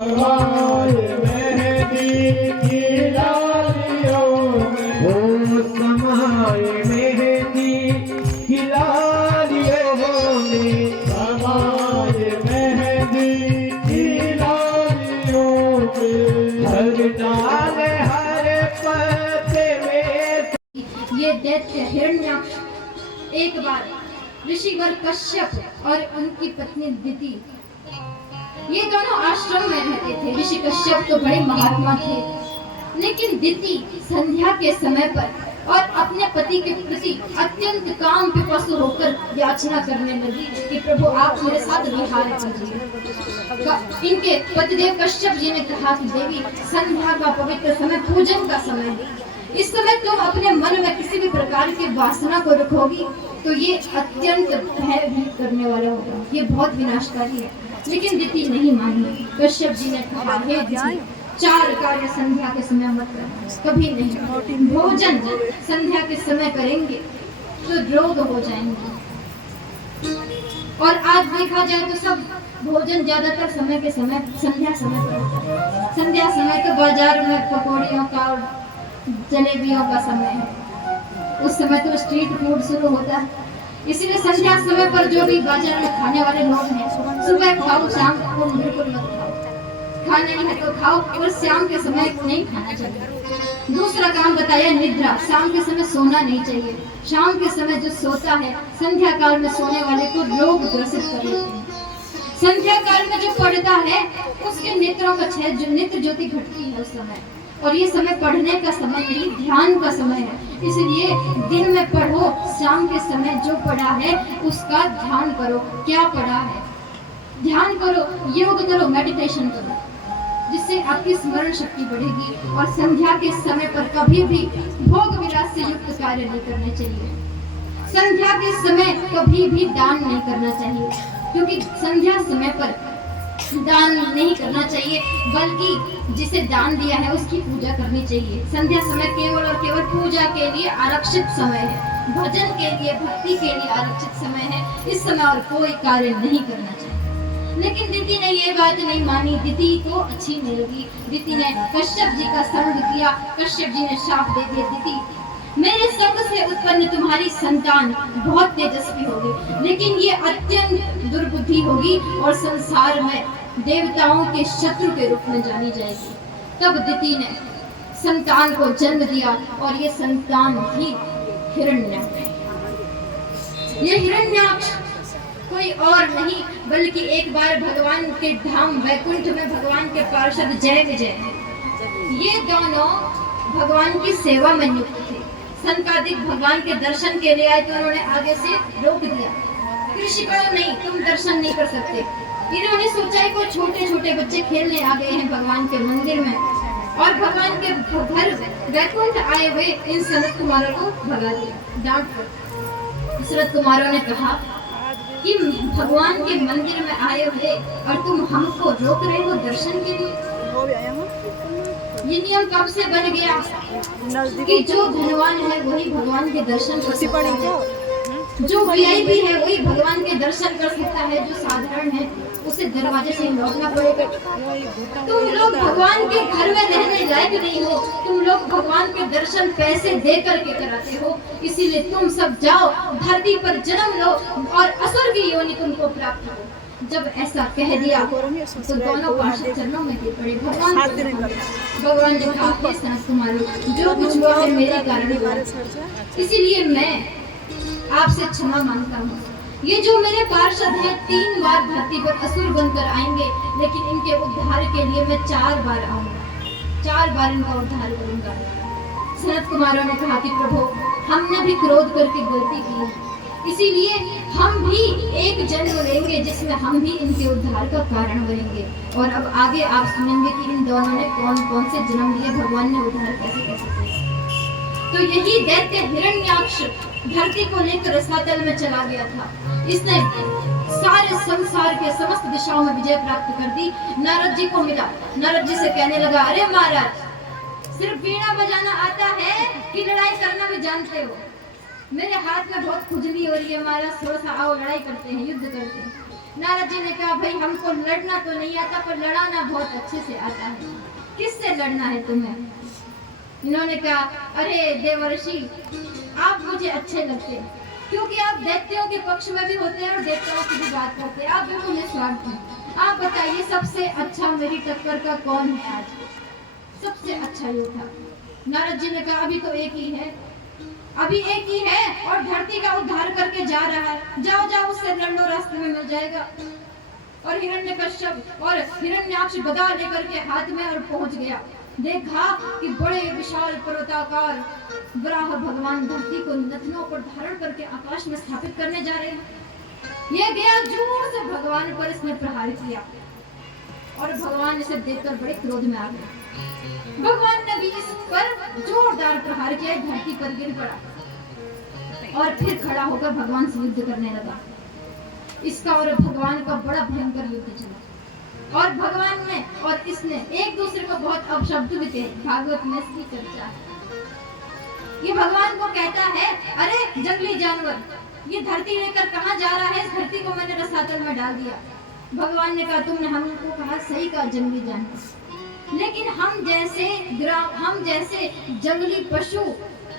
समाए मेहंदी की लालियों में, ओ समाए मेहंदी की लालियों में, समाए मेहंदी की लालियों में, हर डाल हर पत्ते में। ये दैत्य हिरण्याक्ष एक बार ऋषिवर कश्यप और उनकी पत्नी दिति, ये दोनों आश्रम में रहते थे। ऋषि कश्यप तो बड़े महात्मा थे, लेकिन दिति संध्या के समय पर और अपने पति के प्रति अत्यंत काम पिपासु होकर याचना करने लगी कि प्रभु आप मेरे साथ विहार कीजिए। इनके पतिदेव कश्यप जी ने कहा कि देवी, संध्या का पवित्र समय, पूजन का समय है, इस समय तुम अपने मन में किसी भी प्रकार की वासना को रखोगी तो ये अत्यंत भयभीत करने वाला होगा, ये बहुत विनाशकारी है। लेकिन दिति नहीं मानी। कश्यप जी ने कहा, हे दिति, 4 कार्य संध्या के समय मत करना, कभी नहीं। भोजन संध्या के समय करेंगे तो रोग हो जाएंगे, और आज देखा जाए तो सब भोजन ज्यादातर समय के समय संध्या समय पर। संध्या समय तो बाजार में पकौड़ियों का और जलेबियों का समय है, उस समय तो स्ट्रीट फूड शुरू होता है। इसीलिए संध्या समय पर जो भी बाजार में खाने वाले लोग हैं, सुबह खाओ, शाम को बिल्कुल मत खाओ। खाना ही है तो खाओ, और शाम के समय नहीं खाना चाहिए। दूसरा काम बताया, निद्रा। शाम के समय सोना नहीं चाहिए। शाम के समय जो सोता है, संध्या काल में सोने वाले को रोग ग्रसित कर लेते हैं। संध्या काल में जो पढ़ता है उसके नेत्रों का छेद, जो नेत्र ज्योति घटती है उस समय, और ये समय पढ़ने का समय नहीं, ध्यान का समय है। इसलिए दिन में पढ़ो, शाम के समय जो पढ़ा है उसका ध्यान करो। क्या पढ़ा है ध्यान करो, योग करो, मेडिटेशन करो, जिससे आपकी स्मरण शक्ति बढ़ेगी। और संध्या के समय पर कभी भी भोग विलास से युक्त कार्य नहीं करने चाहिए। संध्या के समय कभी भी दान नहीं करना चाहिए, क्योंकि संध्या समय पर दान नहीं करना चाहिए, बल्कि जिसे दान दिया है उसकी पूजा करनी चाहिए। संध्या समय केवल और केवल पूजा के लिए आरक्षित समय है, भजन के लिए, भक्ति के लिए आरक्षित समय है। इस समय और कोई कार्य नहीं करना चाहिए। लेकिन दिति ने ये बात नहीं मानी। दिति को अच्छी नहीं लगी। दिति ने कश्यप जी का संग किया। कश्यप जी ने शाप दे दिया, दिति, मेरे संग से उत्पन्न तुम्हारी संतान बहुत तेजस्वी होगी, लेकिन ये अत्यंत दुर्बुद्धि होगी और संसार में देवताओं के शत्रु के रूप में जानी जाएगी। तब दिति ने संतान को जन्म दिया, और ये संतान ही हिरण्याक्ष। ये हिरण्याक्ष कोई और नहीं बल्कि एक बार भगवान के धाम वैकुंठ में भगवान के पार्षद जय विजय हैं। ये दोनों भगवान की सेवा में नियुक्त थे। संकादिक भगवान के दर्शन के लिए आए तो उन्होंने आगे से रोक दिया। ऋषिगण, नहीं, तुम दर्शन नहीं कर सकते। इन्होंने सोचा कि छोटे छोटे बच्चे खेलने आ गए हैं भगवान के मंदिर में, और भगवान के घर वैकुंठ आए हुए इन सनत कुमारों को भगा दिया, डांट कर। सनत कुमारों ने कहा कि भगवान के मंदिर में आए हुए और तुम हमको रोक रहे हो दर्शन के लिए। ये नियम कब से बन गया कि जो धनवान है वही भगवान के दर्शन कर सकता है, जो वीआईपी है वही भगवान के दर्शन कर सकता है, जो साधारण है उसे दरवाजे से लौटना पड़ेगा। तुम लोग भगवान के घर में रहने लायक नहीं हो, तुम लोग भगवान के दर्शन पैसे दे करके कराते हो। इसीलिए तुम सब जाओ, धरती पर जन्म लो और असुर की योनि तुमको प्राप्त हो। जब ऐसा कह दिया तो दोनों पार्षद चरणों में गिर पड़े। भगवान ने कहा, सनत कुमार, जो कुछ हुआ है मेरे कारण हुआ, इसीलिए मैं आपसे क्षमा मांगता हूँ। ये जो मेरे पार्षद हैं 3 बार धरती पर असुर बनकर आएंगे, लेकिन इनके उद्धार के लिए मैं 4 बार आऊंगा, 4 बार इनका उद्धार करूंगा। सनत कुमारों ने कहा कि प्रभु, हमने भी क्रोध करके गलती की है, इसीलिए हम भी एक जन्म लेंगे जिसमें हम भी इनके उद्धार का कारण बनेंगे। और अब आगे आप सुनेंगे कि इन दोनों ने कौन कौन से जन्म लिए, भगवान ने उद्धार कैसे कैसे किया। तो यही दैत्य हिरण्याक्ष धरती को लेकर रसातल में चला गया था। इसने सारे संसार के समस्त दिशाओं में विजय प्राप्त कर दी। नारद जी को मिला, नारद जी से कहने लगा, अरे महाराज, सिर्फ वीणा बजाना आता है कि लड़ाई करना भी जानते हो? मेरे हाथ में बहुत खुजली हो रही है महाराज, थोड़ा सा आओ लड़ाई करते हैं, युद्ध करते हैं। नारद जी ने कहा भाई हमको लड़ना तो नहीं आता पर लड़ाना बहुत अच्छे से आता है, किससे लड़ना है तुम्हें? इन्होंने कहा अरे देवर्षि आप मुझे अच्छे लगते क्योंकि आप दैत्यों के पक्ष में भी होते हैं और देवताओं की भी बात करते हैं, आप बिल्कुल निस्वार्थ हैं। आप बताइए सबसे अच्छा मेरी टक्कर का कौन है आज, सबसे अच्छा योद्धा? नारद जी ने कहा अभी तो एक ही है, अभी एक ही है और धरती का उद्धार करके जा रहा है, जाओ जाओ उससे लड़ लो, रास्ते में मिल जाएगा। और हिरण्यकश्यप और हिरण्याक्ष गदा लेकर के हाथ में और पहुंच गया। देखा कि बड़े विशाल पर्वताकार वराह भगवान धरती को नथनों पर धारण करके आकाश में स्थापित करने जा रहे हैं। ये गया जोर से भगवान पर इसने प्रहार किया और भगवान इसे देखकर बड़े क्रोध में आ गए। भगवान ने भी इस पर जोरदार प्रहार किया, धरती पर गिर पड़ा और फिर खड़ा होकर भगवान से युद्ध करने लगा। इसका और भगवान का बड़ा भयंकर युद्ध चला और भगवान ने और इसने एक दूसरे को बहुत अपशब्द भी कहे। भागवत में इसकी चर्चा है। ये भगवान को कहता है अरे जंगली जानवर, ये धरती लेकर कहाँ जा रहा है? इस धरती को मैंने रसातल में डाल दिया। भगवान ने कहा तुमने हमको कहा सही कहा जंगली जानवर, लेकिन हम जैसे जंगली पशु,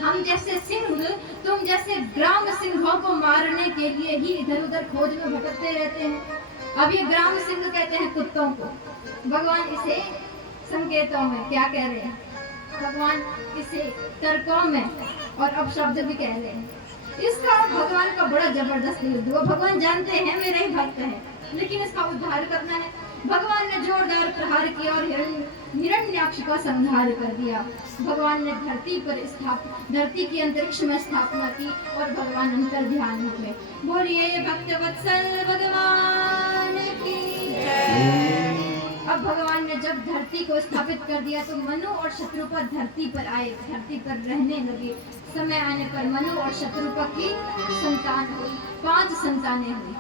हम जैसे सिंह, तुम जैसे ग्राम सिंहों को मारने के लिए ही इधर उधर खोज में भटकते रहते हैं। अब ये ग्राम सिंह कहते हैं कुत्तों को, भगवान इसे संकेतों में क्या कह रहे हैं? भगवान इसे तर्कों में और अपशब्द भी कह रहे हैं। इसका भगवान का बड़ा जबरदस्त युद्ध हुआ। भगवान जानते हैं मेरा ही भक्त है, लेकिन इसका उद्धार करना है। भगवान ने जोरदार प्रहार किया और हिरण्याक्ष का संहार कर दिया। भगवान ने धरती की अंतरिक्ष में स्थापना की और भगवान अंतर ध्यान हो गए। बोलिए भक्तवत्सल भगवान की जय। अब भगवान ने जब धरती को स्थापित कर दिया तो मनु और शत्रुपा धरती पर आए, धरती पर रहने लगे। समय आने पर मनु और शत्रुपा की संतान हुई, 5 संतानें हुई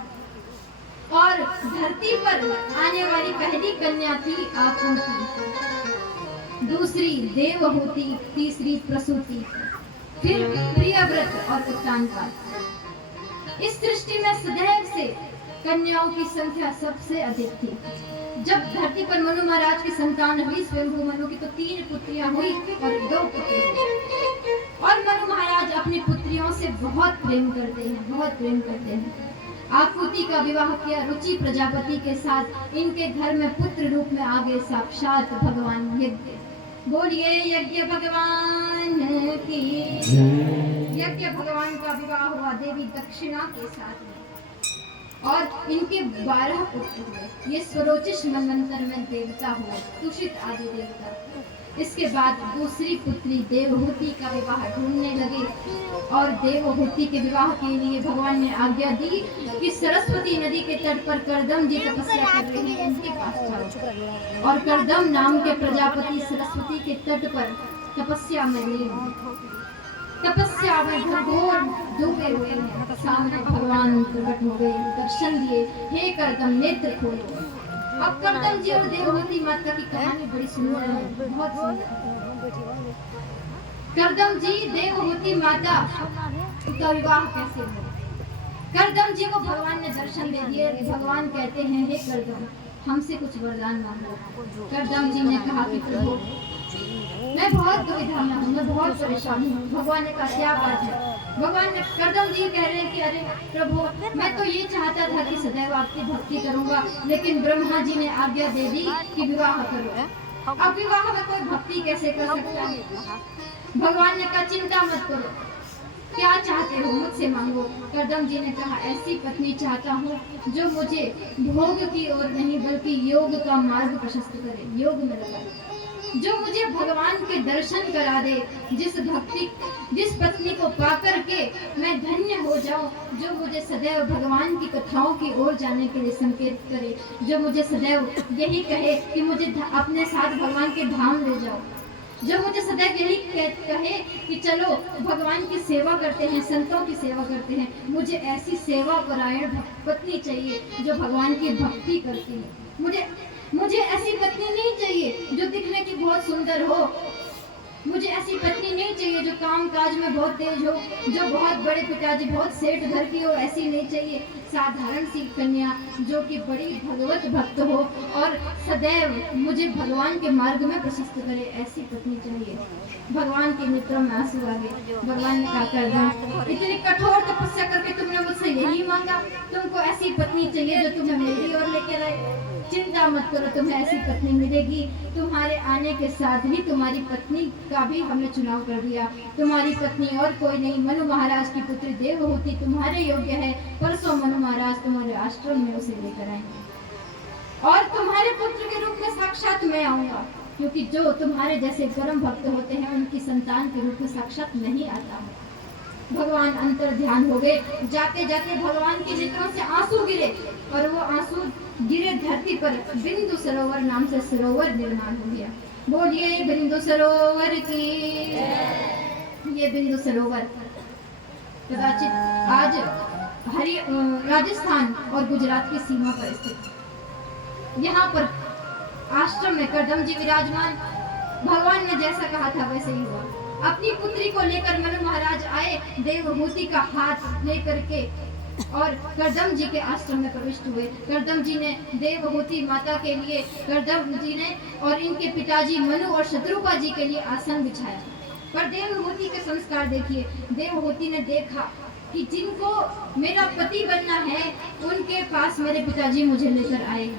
और धरती पर आने वाली पहली कन्या थी आकुति, दूसरी देवहूति, तीसरी प्रसूति, फिर प्रियव्रत और उत्तानपाद। इस सृष्टि में सदैव से कन्याओं की संख्या सबसे अधिक थी। जब धरती पर मनु महाराज की संतान हुई स्वयंभू मनु की, तो 3 पुत्रियां हुई और 2 पुत्र हुए। और मनु महाराज अपनी पुत्रियों से बहुत प्रेम करते हैं, बहुत प्रेम करते हैं। आकुति का विवाह किया रुचि प्रजापति के साथ। इनके घर में पुत्र रूप में आ गए साक्षात भगवान यज्ञ। बोलिए यज्ञ भगवान की। यज्ञ भगवान का विवाह हुआ देवी दक्षिणा के साथ में और इनके 12 पुत्र हुए। ये स्वरोचिष मनवंतर में देवता हुए, तुषित आदि देवता। इसके बाद दूसरी पुत्री देवहूति का विवाह ढूंढने लगे और देवहूति के विवाह के लिए भगवान ने आज्ञा दी कि सरस्वती नदी के तट पर करदम जी तपस्या कर रहे हैं, उनके पास जाओ। और करदम नाम के प्रजापति सरस्वती के तट पर तपस्या में लीन, तपस्या में घोर डूबे हुए हैं। सामने भगवान प्रकट हो गए, दर्शन दिए। हे करदम नेत्र खोलो। अब करदम जी और देवहूति माता की कहानी बड़ी सुंदर है, बहुत सुंदर। करदम जी देवहूति माता का विवाह कैसे हुआ? करदम जी को भगवान ने दर्शन दे दिए। भगवान कहते हैं हे करदम हमसे कुछ वरदान मांगो। करदम जी ने कहा कि प्रभु मैं बहुत दुविधा में हूँ, मैं बहुत परेशान हूँ। भगवान ने कहा क्या बात है? भगवान ने करदम जी कह रहे हैं कि अरे प्रभु मैं तो ये चाहता था कि सदैव आपकी भक्ति करूंगा, लेकिन ब्रह्मा जी ने आज्ञा दे दी कि विवाह करो। अब विवाह में कोई भक्ति कैसे कर सकता है? भगवान ने कहा चिंता मत करो, क्या चाहते हो मुझसे मांगो। करदम जी ने कहा ऐसी पत्नी चाहता हूँ जो मुझे भोग की ओर नहीं बल्कि योग का मार्ग प्रशस्त करे, योग में लगाए, जो मुझे भगवान के दर्शन करा दे, जिस पत्नी को पाकर के मैं धन्य हो जाऊं, जो मुझे सदैव भगवान की कथाओं की ओर जाने के लिए संकेत करे, जो मुझे सदैव यही कहे कि मुझे अपने साथ भगवान के धाम ले जाओ, जो मुझे सदैव यही कहे कि चलो भगवान की सेवा करते हैं, संतों की सेवा करते हैं। मुझे ऐसी सेवा परायण पत्नी चाहिए जो भगवान की भक्ति करती है। मुझे ऐसी पत्नी नहीं चाहिए जो दिखने की बहुत सुंदर हो, मुझे ऐसी पत्नी नहीं चाहिए चाहिए जो काम काज में बहुत तेज हो, जो बहुत बड़े पिताजी, बहुत सेठ घर की हो, ऐसी नहीं चाहिए। साधारण सी कन्या जो कि बड़ी भगवत भक्त हो और सदैव मुझे भगवान के मार्ग में प्रशस्त करे, ऐसी पत्नी चाहिए। भगवान के नेत्रों में आंसू आ गए। भगवान ने कहा, कर दो, इतनी कठोर तपस्या करके तुमने मुझसे यही मांगा, तुमको ऐसी पत्नी चाहिए जो तुम्हें मेरी ओर लेके आए। चिंता मत करो, तुम्हें ऐसी पत्नी मिलेगी। तुम्हारे आने के साथ ही तुम्हारी पत्नी का भी हमने चुनाव कर दिया। तुम्हारी पत्नी और कोई नहीं, मनु महाराज की पुत्री देवहूति तुम्हारे योग्य है। परसों मनु महाराज तुम्हारे आश्रम में उसे लेकर आएंगे और तुम्हारे पुत्र के रूप में साक्षात मैं आऊंगा, क्योंकि जो तुम्हारे जैसे परम भक्त होते हैं उनकी संतान के रूप में साक्षात नहीं आता है। भगवान अंतर ध्यान हो गए। जाते जाते भगवान के नेत्रों से आंसू गिरे और वो आंसू गिरे धरती पर। बिंदु सरोवर नाम से सरोवर निर्माण हो गया। बोलिए बिंदु सरोवर की। ये बिंदु सरोवर कदाचित आज राजस्थान और गुजरात की सीमा पर स्थित। यहाँ पर आश्रम में करदम जी विराजमान। भगवान ने जैसा कहा था वैसे ही हुआ। अपनी पुत्री को लेकर मनु महाराज आए, देवहूति का हाथ लेकर के और करदम जी के आश्रम में प्रविष्ट हुए। करदम जी ने देवहूति माता के लिए, करदम जी ने और इनके पिताजी मनु और शत्रुपा जी के लिए आसन बिछाया। पर देवहूति के संस्कार देखिए। देवहूति ने देखा कि जिनको मेरा पति बनना है उनके पास मेरे पिताजी मुझे लेकर आए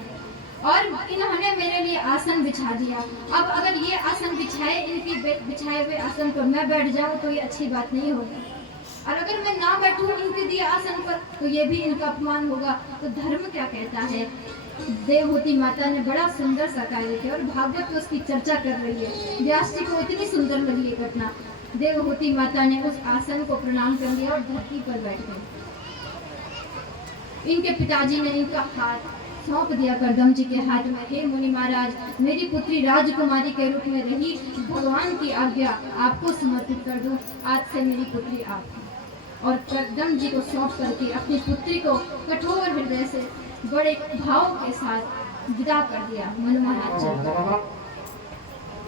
और इन्होंने मेरे लिए आसन बिछा दिया। अब अगर ये आसन बिछाए, इनकी बिछाए हुए आसन पर मैं बैठ जाऊं तो ये अच्छी बात नहीं होगी, और अगर मैं ना बैठूं इनके दिए आसन पर तो ये भी इनका अपमान होगा। तो धर्म क्या कहता है? देवहूति माता ने बड़ा सुंदर सा कार्य किया और भागवत तो उसकी चर्चा कर रही है। व्यास जी को इतनी सुंदर लगी ये घटना। देवहूति माता ने उस आसन को प्रणाम कर लिया और धरती पर बैठ गई। इनके पिताजी ने इनका हाथ सौंप दिया करदम जी के हाथ में। हे मुनि महाराज, मेरी पुत्री राजकुमारी के रूप में रही, भगवान की आज्ञा आपको समर्पित कर दूं। आज से मेरी पुत्री आपकी। और करदम जी को सौंप करके अपनी पुत्री को कठोर हृदय से बड़े भाव के साथ विदा कर दिया। मनु महाराज चल।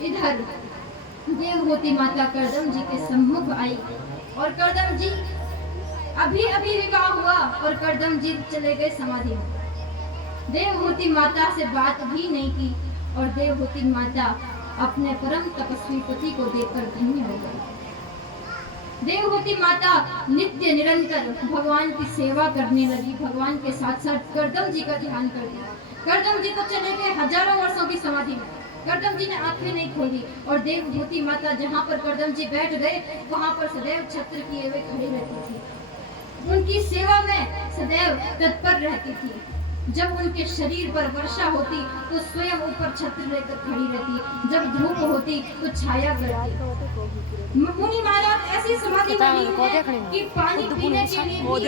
इधर देवहूति माता करदम जी के सम्मुख आई और करदम जी अभी अभी विवाह हुआ और करदम जी चले गए समाधि में। देवहूति माता से बात भी नहीं की और देवहूति माता अपने परम तपस्वी पति को देखकर धन्य हो गई। देवहूति माता नित्य निरंतर भगवान की सेवा करने लगी। भगवान के साथ साथ करदम जी का ध्यान कर दिया। करदम जी तो चले गए हजारों वर्षों की समाधि में। करदम जी ने आंखें नहीं खोली और देवहूति माता जहाँ पर करदम जी बैठ गए वहाँ पर सदैव छत्र किए हुए खड़ी रहती थी। उनकी सेवा में सदैव तत्पर रहती थी। जब उनके शरीर पर वर्षा होती तो स्वयं ऊपर छत्र लेकर खड़ी रहती। जब धूप होती तो छाया करती। मुनि महाराज ऐसी समाधि में है कि पानी पीने के लिए मुख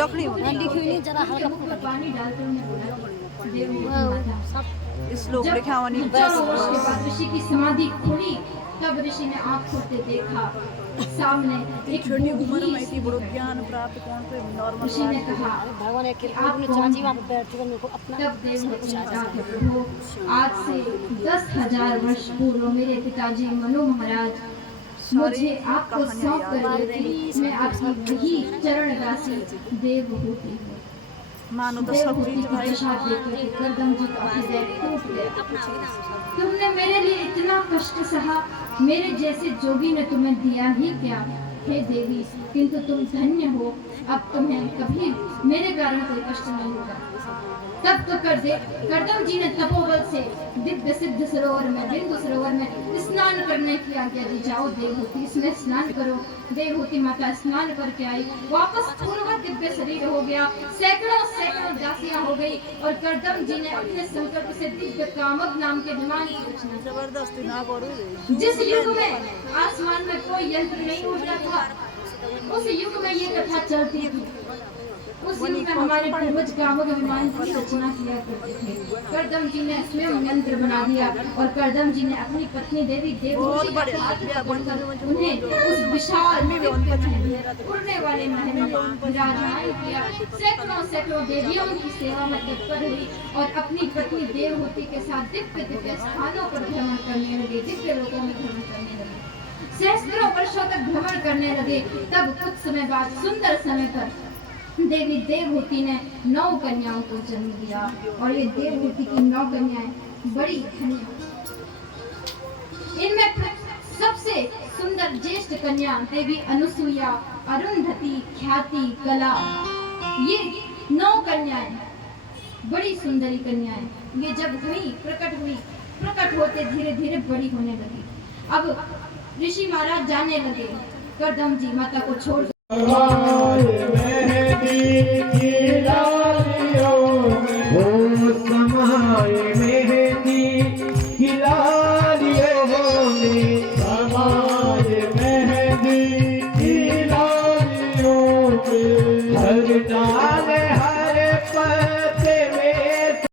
में पानी डालकर उन्हें बुलाती। देवहूति माता श्लोक लिखा हुआ नहीं। उसके बाद ऋषि की समाधि खुली। तब ऋषि ने आँख खोलते देखा सामने एक छोटी उम्र में इतनी बड़ी ज्ञान प्राप्त कौन से नॉर्मल। ऋषि ने कहा भगवान एक आप चाची वहाँ पे बैठती है, मेरे को अपना तब देवहूति ने कहा कि प्रभु आज से 10,000 वर्ष पूर्व मेरे पिताजी मनु महाराज मुझे आपको सौंप कर गए थे। मैं आपकी वही चरण दासी देवहूति हूँ। मानो तो सब चीज भाई करदम जी का हृदय टूट गया। तुमने मेरे लिए इतना कष्ट सहा, मेरे जैसे जोगी ने तुम्हें दिया ही क्या। हे देवी, किंतु तुम धन्य हो, अब तुम्हें कभी मेरे कारण कोई कष्ट नहीं होगा। तब तो करदम जी ने तपोबल से दिव्य सिद्ध सरोवर में, बिंदु सरोवर में स्नान करने की आज्ञा दी। जाओ देवहूति, इसमें स्नान करो। देवहूति माता स्नान करके आई, वापस पूर्व दिव्य शरीर हो गया। सैकड़ों दासियां हो गई और करदम जी ने अपने संकल्प से दिव्य कामक नाम के विमान की रचना। जबरदस्ती ना करो। जिस युग में आसमान में कोई यंत्र नहीं उड़ता था, उस युग में ये कथा चलती थी। उस युग में हमारे पूर्वज कामक विमान की रचना किया करते थे। करदम जी ने स्वयं यंत्र बना दिया और करदम जी ने अपनी पत्नी देवी देवहूति के हाथ पकड़कर उन्हें उस विशाल उड़ने वाले महल में विराजमान किया। सैकड़ों देवियों की सेवा में तत्पर हुई और अपनी पत्नी देवहूति के साथ दिव्य स्थानों पर भ्रमण करने लगे, दिव्य लोकों में भ्रमण करने लगे। सहस्त्रों वर्षों तक भ्रमण करने लगे, तब कुछ समय बाद सुंदर समय पर देवी देवहूति ने 9 कन्याओं को जन्म दिया। और ये देवहूति की 9 कन्याएं बड़ी धन्य। इनमें सबसे सुंदर ज्येष्ठ कन्या देवी अनुसुईया, अरुंधति, ख्याति, कला, ये 9 कन्याएं बड़ी सुंदरी कन्याएं। ये जब प्रकट होते धीरे धीरे बड़ी होने लगी। अब ऋषि महाराज जाने लगे, करदम जी माता को छोड़ मेहंदी की